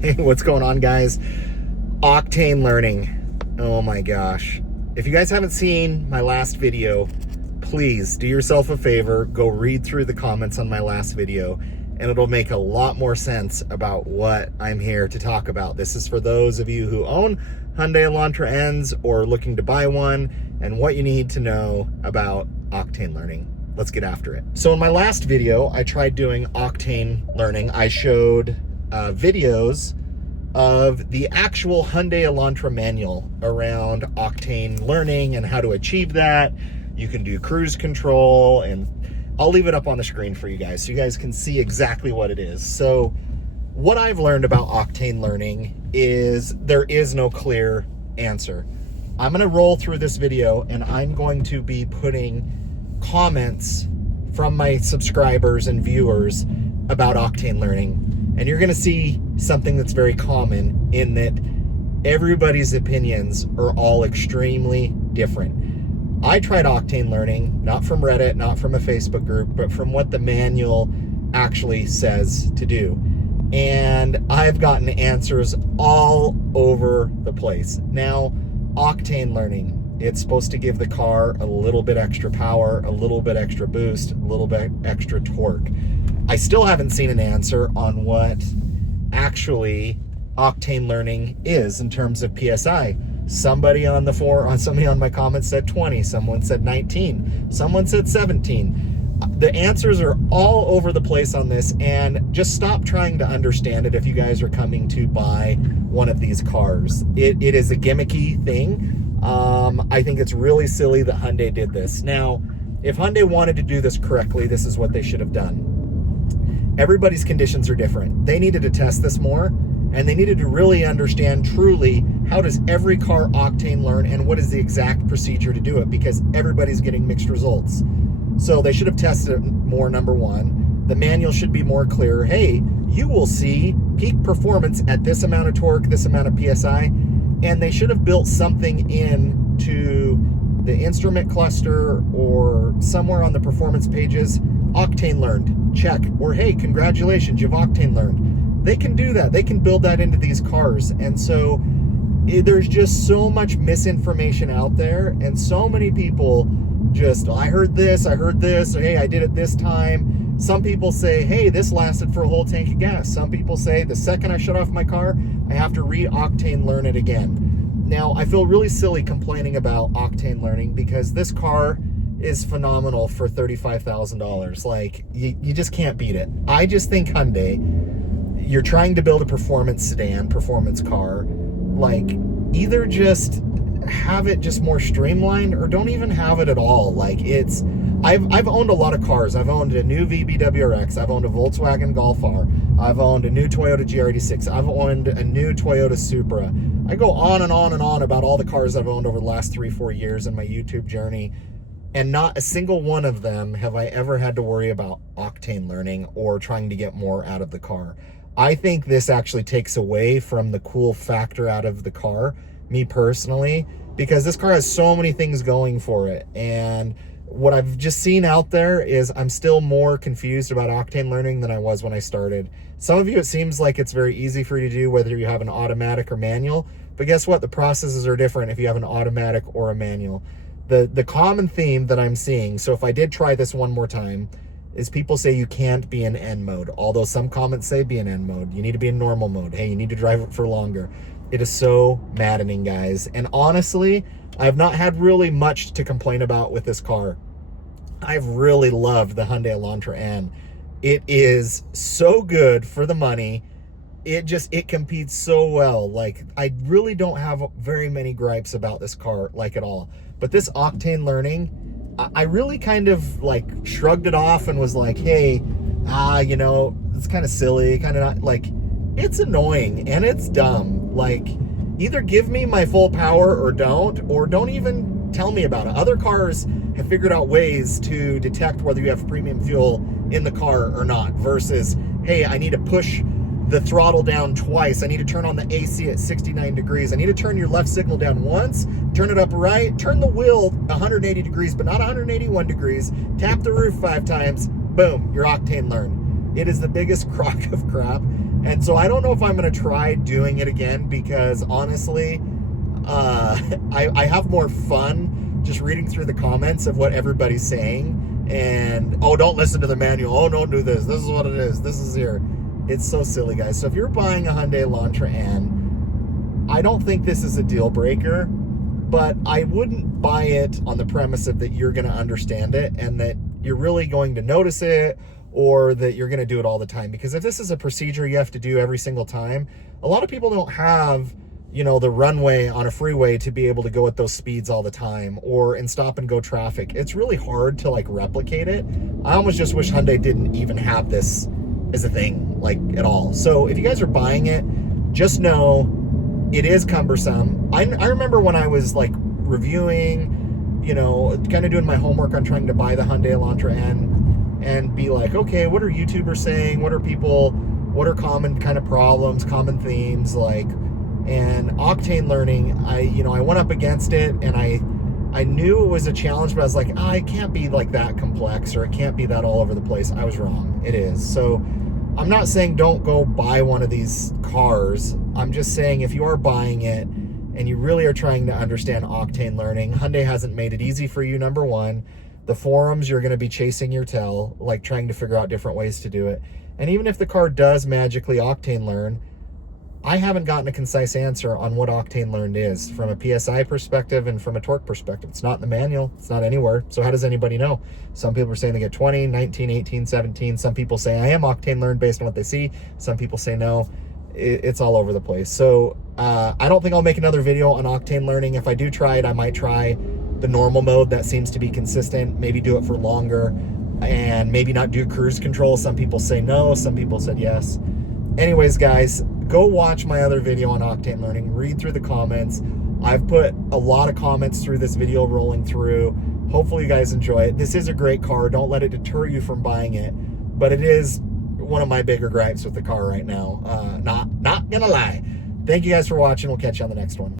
Hey, what's going on, guys? Octane learning. Oh my gosh. If you guys haven't seen my last video, please do yourself a favor, go read through the comments on my last video, and it'll make a lot more sense about what I'm here to talk about. This is for those of you who own Hyundai Elantra Ns or looking to buy one, and what you need to know about octane learning. Let's get after it. So in my last video, I tried doing octane learning. I showed videos of the actual Hyundai Elantra manual around octane learning and how to achieve that. You can do cruise control, and I'll leave it up on the screen for you guys so you guys can see exactly what it is. So what I've learned about octane learning is there is no clear answer. I'm going to roll through this video and I'm going to be putting comments from my subscribers and viewers about octane learning. And you're going to see something that's very common in that everybody's opinions are all extremely different. I tried octane learning, not from Reddit, not from a Facebook group, but from what the manual actually says to do. And I've gotten answers all over the place. Now, octane learning, it's supposed to give the car a little bit extra power, a little bit extra boost, a little bit extra torque. I still haven't seen an answer on what actually octane learning is in terms of PSI. Somebody on my comments said 20, someone said 19, someone said 17. The answers are all over the place on this, and just stop trying to understand it if you guys are coming to buy one of these cars. It is a gimmicky thing. I think it's really silly that Hyundai did this. Now, if Hyundai wanted to do this correctly, this is what they should have done. Everybody's conditions are different. They needed to test this more, and they needed to really understand truly how does every car octane learn and what is the exact procedure to do it, because everybody's getting mixed results. So they should have tested it more, number one. The manual should be more clear. Hey, you will see peak performance at this amount of torque, this amount of PSI, and they should have built something into the instrument cluster or somewhere on the performance pages. Octane learned, check. Or hey, congratulations, you've octane learned. They can do that. They can build that into these cars. And so there's just so much misinformation out there, and so many people just, I heard this, or hey, I did it this time. Some people say, hey, this lasted for a whole tank of gas. Some people say the second I shut off my car, I have to re-octane learn it again. Now, I feel really silly complaining about octane learning because this car is phenomenal for $35,000. Like, you just can't beat it. I just think Hyundai, you're trying to build a performance sedan, performance car, like either just have it just more streamlined or don't even have it at all. Like I've owned a lot of cars. I've owned a new VBWRX. I've owned a Volkswagen Golf R. I've owned a new Toyota GR86. I've owned a new Toyota Supra. I go on and on and on about all the cars I've owned over the last 3-4 years in my YouTube journey. And not a single one of them have I ever had to worry about octane learning or trying to get more out of the car. I think this actually takes away from the cool factor out of the car, me personally, because this car has so many things going for it. And what I've just seen out there is I'm still more confused about octane learning than I was when I started. Some of you, it seems like it's very easy for you to do, whether you have an automatic or manual. But guess what? The processes are different if you have an automatic or a manual. The common theme that I'm seeing, so if I did try this one more time, is people say you can't be in N mode. Although some comments say be in N mode. You need to be in normal mode. Hey, you need to drive it for longer. It is so maddening, guys. And honestly, I've not had really much to complain about with this car. I've really loved the Hyundai Elantra N. It is so good for the money. It competes so well. Like, I really don't have very many gripes about this car, like, at all. But this octane learning, I really kind of like shrugged it off and was like, hey, you know, it's kind of silly, kind of not, like, it's annoying and it's dumb. Like, either give me my full power or don't even tell me about it. Other cars have figured out ways to detect whether you have premium fuel in the car or not, versus, hey, I need to push the throttle down twice. I need to turn on the AC at 69 degrees. I need to turn your left signal down once, turn it up right, turn the wheel 180 degrees, but not 181 degrees, tap the roof 5 times, boom, your octane learned. It is the biggest crock of crap. And so I don't know if I'm going to try doing it again, because honestly, I have more fun just reading through the comments of what everybody's saying. And, oh, don't listen to the manual. Oh, don't do this. This is what it is. This is here. It's so silly, guys. So if you're buying a Hyundai Elantra N, I don't think this is a deal breaker, but I wouldn't buy it on the premise of that you're going to understand it and that you're really going to notice it, or that you're going to do it all the time. Because if this is a procedure you have to do every single time, a lot of people don't have, you know, the runway on a freeway to be able to go at those speeds all the time, or in stop and go traffic. It's really hard to like replicate it. I almost just wish Hyundai didn't even have this as a thing, like, at all. So if you guys are buying it, just know it is cumbersome. I remember when I was like reviewing, you know, kind of doing my homework on trying to buy the Hyundai Elantra N, and be like, okay, what are YouTubers saying? What are common kind of problems, common themes, like, and Octane learning, I went up against it, and I knew it was a challenge, but I was like, it can't be like that complex, or it can't be that all over the place. I was wrong. It is. So I'm not saying don't go buy one of these cars. I'm just saying if you are buying it and you really are trying to understand Octane learning, Hyundai hasn't made it easy for you, number one. The forums, you're going to be chasing your tail, like trying to figure out different ways to do it. And even if the car does magically Octane learn, I haven't gotten a concise answer on what Octane learned is from a PSI perspective and from a torque perspective. It's not in the manual. It's not anywhere. So how does anybody know? Some people are saying they get 20, 19, 18, 17. Some people say I am Octane learned based on what they see. Some people say no. It's all over the place. So I don't think I'll make another video on Octane learning. If I do try it, I might try the normal mode. That seems to be consistent. Maybe do it for longer, and maybe not do cruise control. Some people say no. Some people said yes. Anyways, guys, go watch my other video on Octane learning. Read through the comments. I've put a lot of comments through this video rolling through. Hopefully you guys enjoy it. This is a great car. Don't let it deter you from buying it. But it is one of my bigger gripes with the car right now. Not gonna lie. Thank you guys for watching. We'll catch you on the next one.